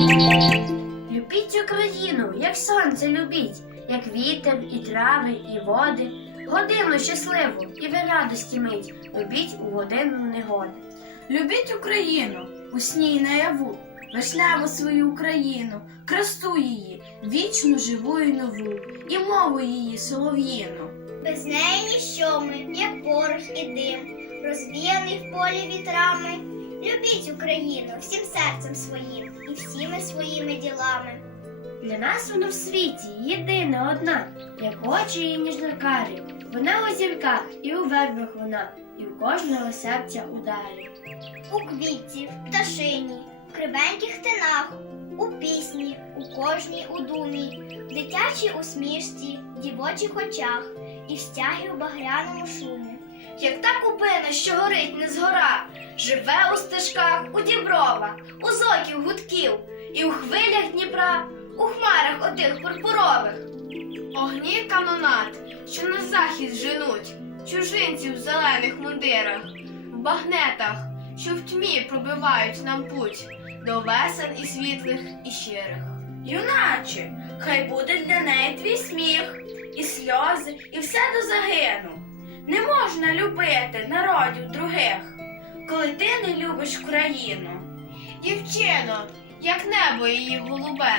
Любіть Україну, як сонце любіть, як вітер, і трави, і води. Годину щасливу і ви радості мить. Любіть у годину негоди. Любіть Україну, у сні й наяву, вишневу свою Україну, красу її, вічну живу і нову, і мову її солов'їну. Без неї ніщо ми, як порох і дим, розвіяний в полі вітрами. Любіть Україну всім серцем своїм і всіми своїми ділами. Для нас вона в світі єдина одна, як очі її ніжнокарі. Вона у зірках і у вербах вона, і у кожного серця ударі. У квітці, в пташині, в кривеньких тинах, у пісні, у кожній у думі, в дитячій усмішці, дівочих очах і в стягі у багряному шумі. Як та купина, що горить не згора, живе у стежках, у дібровах, у зоків гудків, і у хвилях Дніпра, у хмарах отих пурпурових. Огні канонат, що на захід женуть, чужинців в зелених мундирах, в багнетах, що в тьмі пробивають нам путь до весен і світлих, і щирих. Юначе, хай буде для неї твій сміх, і сльози, і все до загину. Не можна любити народів других, коли ти не любиш країну. Дівчино, як небо її голубе,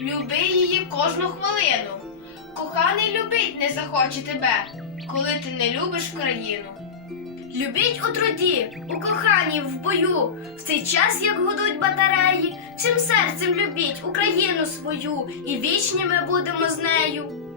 люби її кожну хвилину. Коханий любить не захоче тебе, коли ти не любиш країну. Любіть у труді, у коханні в бою, в цей час, як гудуть батареї, всім серцем любіть Україну свою, і вічні ми будемо з нею.